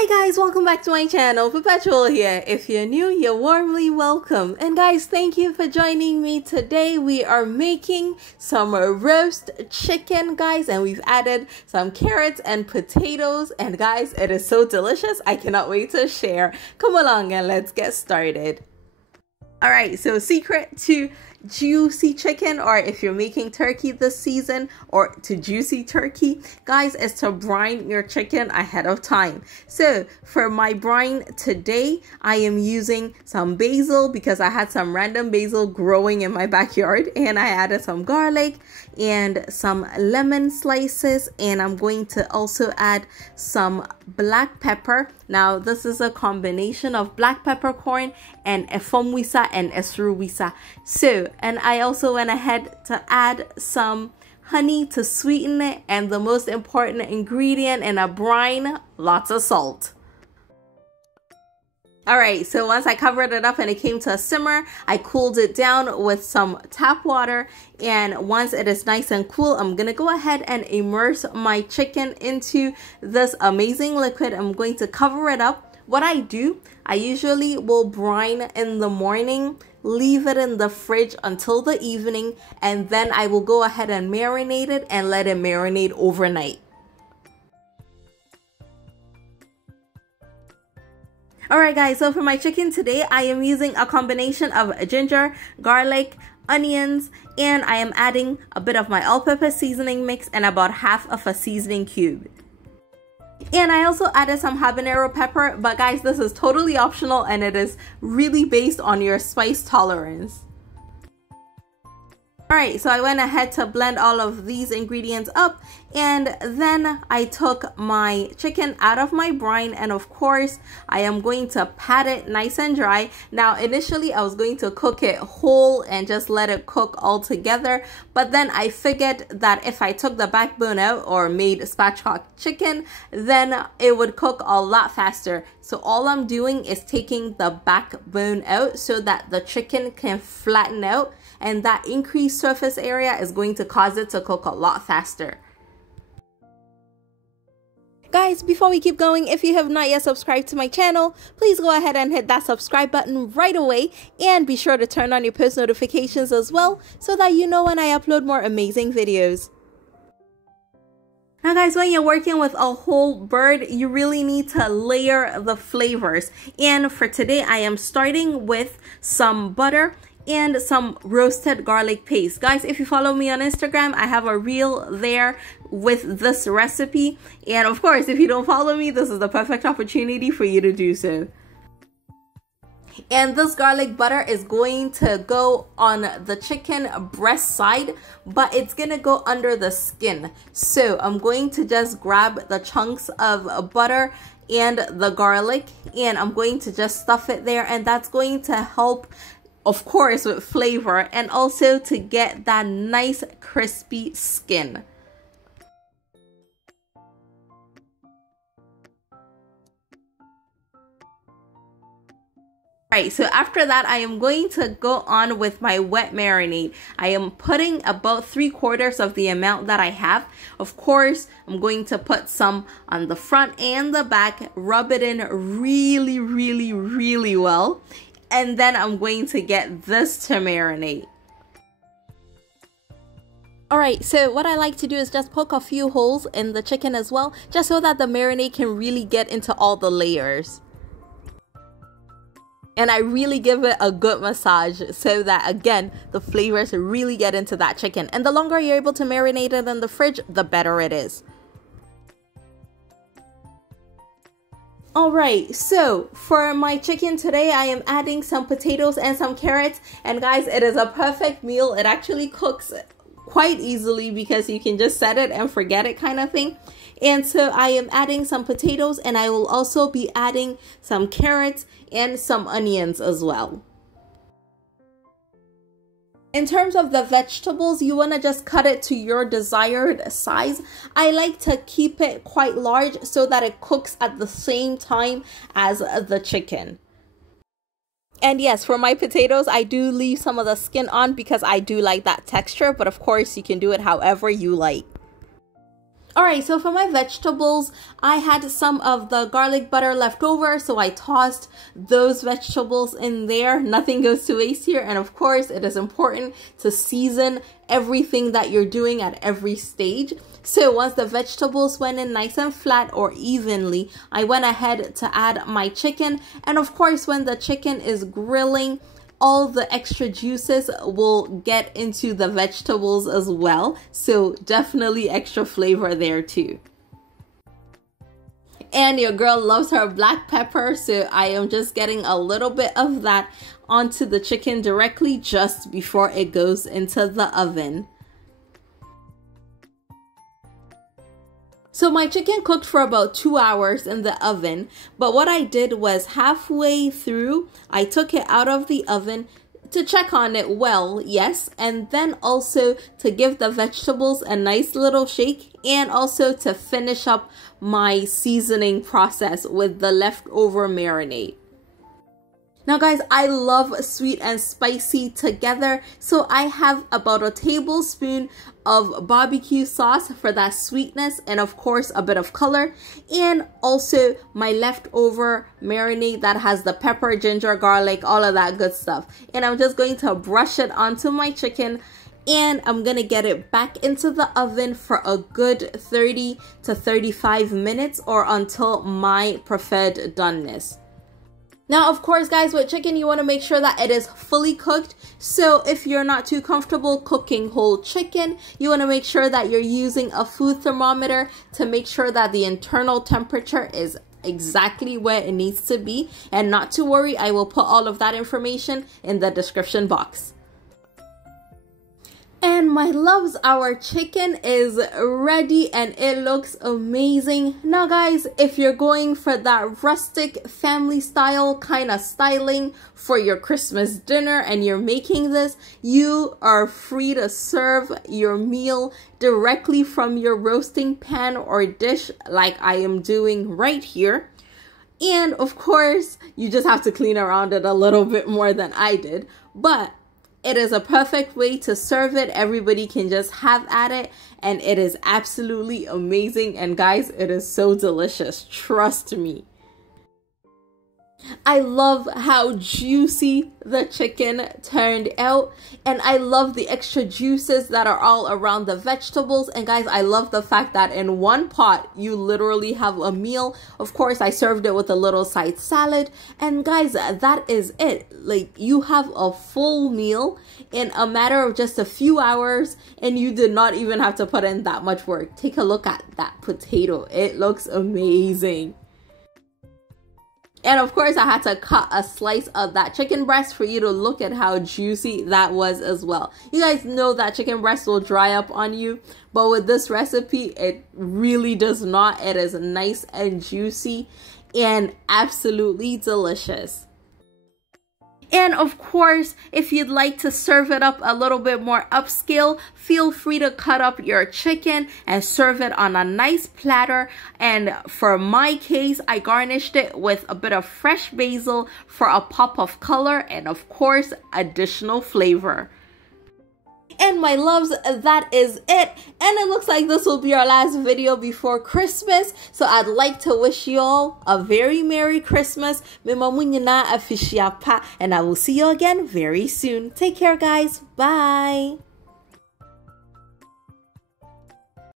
Hi guys, welcome back to my channel. Perpetual here. If you're new, you're warmly welcome. And guys, thank you for joining me. Today we are making some roast chicken, guys, and we've added some carrots and potatoes. And guys, it is so delicious. I cannot wait to share. Come along and let's get started. Alright, so secret to juicy chicken, or if you're making turkey this season, or to juicy turkey, guys, is to brine your chicken ahead of time. So for my brine today, I am using some basil because I had some random basil growing in my backyard, and I added some garlic and some lemon slices, and I'm going to also add some black pepper. Now this is a combination of black peppercorn and efom wisa and esoro wisa. So, and I also went ahead to add some honey to sweeten it, and the most important ingredient in a brine, lots of salt. Alright, so once I covered it up and it came to a simmer, I cooled it down with some tap water, and once it is nice and cool, I'm gonna go ahead and immerse my chicken into this amazing liquid. I'm going to cover it up. What I do, I usually will brine in the morning, leave it in the fridge until the evening, and then I will go ahead and marinate it and let it marinate overnight. Alright guys, so for my chicken today, I am using a combination of ginger, garlic, onions, and I am adding a bit of my all-purpose seasoning mix and about half of a seasoning cube. And I also added some habanero pepper, but guys, this is totally optional and it is really based on your spice tolerance. Alright, so I went ahead to blend all of these ingredients up, and then I took my chicken out of my brine, and of course I am going to pat it nice and dry. Now initially I was going to cook it whole and just let it cook all together, but then I figured that if I took the backbone out or made spatchcock chicken, then it would cook a lot faster. So all I'm doing is taking the backbone out so that the chicken can flatten out, and that increased surface area is going to cause it to cook a lot faster. Guys, before we keep going, if you have not yet subscribed to my channel, please go ahead and hit that subscribe button right away, and be sure to turn on your post notifications as well so that you know when I upload more amazing videos. Now guys, when you're working with a whole bird, you really need to layer the flavors. And for today, I am starting with some butter and some roasted garlic paste. Guys, if you follow me on Instagram, I have a reel there with this recipe. And of course, if you don't follow me, this is the perfect opportunity for you to do so. And this garlic butter is going to go on the chicken breast side, but it's gonna go under the skin. So I'm going to just grab the chunks of butter and the garlic, and I'm going to just stuff it there, and that's going to help, of course, with flavor and also to get that nice crispy skin. Alright, so after that, I am going to go on with my wet marinade. I am putting about 3/4 of the amount that I have. Of course, I'm going to put some on the front and the back, rub it in really well, and then I'm going to get this to marinate. Alright, so what I like to do is just poke a few holes in the chicken as well, just so that the marinade can really get into all the layers. And I really give it a good massage so that, again, the flavors really get into that chicken. And the longer you're able to marinate it in the fridge, the better it is. Alright, so for my chicken today, I am adding some potatoes and some carrots. And guys, it is a perfect meal. It actually cooks quite easily because you can just set it and forget it kind of thing. And so I am adding some potatoes, and I will also be adding some carrots and some onions as well. In terms of the vegetables, you want to just cut it to your desired size. I like to keep it quite large so that it cooks at the same time as the chicken. And yes, for my potatoes, I do leave some of the skin on because I do like that texture, but of course you can do it however you like. Alright, so for my vegetables, I had some of the garlic butter left over, so I tossed those vegetables in there. Nothing goes to waste here, and of course, it is important to season everything that you're doing at every stage. So once the vegetables went in nice and flat or evenly, I went ahead to add my chicken, and of course, when the chicken is grilling, all the extra juices will get into the vegetables as well. So definitely extra flavor there too. And your girl loves her black pepper, so I am just getting a little bit of that onto the chicken directly just before it goes into the oven. So my chicken cooked for about 2 hours in the oven, but what I did was halfway through, I took it out of the oven to check on it well, yes, and then also to give the vegetables a nice little shake and also to finish up my seasoning process with the leftover marinade. Now guys, I love sweet and spicy together, so I have about a tablespoon of barbecue sauce for that sweetness and of course a bit of color, and also my leftover marinade that has the pepper, ginger, garlic, all of that good stuff. And I'm just going to brush it onto my chicken, and I'm gonna get it back into the oven for a good 30 to 35 minutes or until my preferred doneness. Now, of course, guys, with chicken, you want to make sure that it is fully cooked. So if you're not too comfortable cooking whole chicken, you want to make sure that you're using a food thermometer to make sure that the internal temperature is exactly where it needs to be. And not to worry, I will put all of that information in the description box. And my loves, our chicken is ready and it looks amazing. Now guys, if you're going for that rustic family style kind of styling for your Christmas dinner and you're making this, you are free to serve your meal directly from your roasting pan or dish like I am doing right here. And of course, you just have to clean around it a little bit more than I did, but it is a perfect way to serve it. Everybody can just have at it, and it is absolutely amazing. And guys, it is so delicious. Trust me. I love how juicy the chicken turned out, and I love the extra juices that are all around the vegetables. And guys, I love the fact that in one pot you literally have a meal. Of course, I served it with a little side salad, and guys, that is it. Like, you have a full meal in a matter of just a few hours, and you did not even have to put in that much work. Take a look at that potato. It looks amazing. And of course, I had to cut a slice of that chicken breast for you to look at how juicy that was as well. You guys know that chicken breast will dry up on you, but with this recipe, it really does not. It is nice and juicy and absolutely delicious. And of course, if you'd like to serve it up a little bit more upscale, feel free to cut up your chicken and serve it on a nice platter. And for my case, I garnished it with a bit of fresh basil for a pop of color and of course, additional flavor. And my loves, that is it. And it looks like this will be our last video before Christmas. So I'd like to wish you all a very Merry Christmas. And I will see you again very soon. Take care, guys. Bye.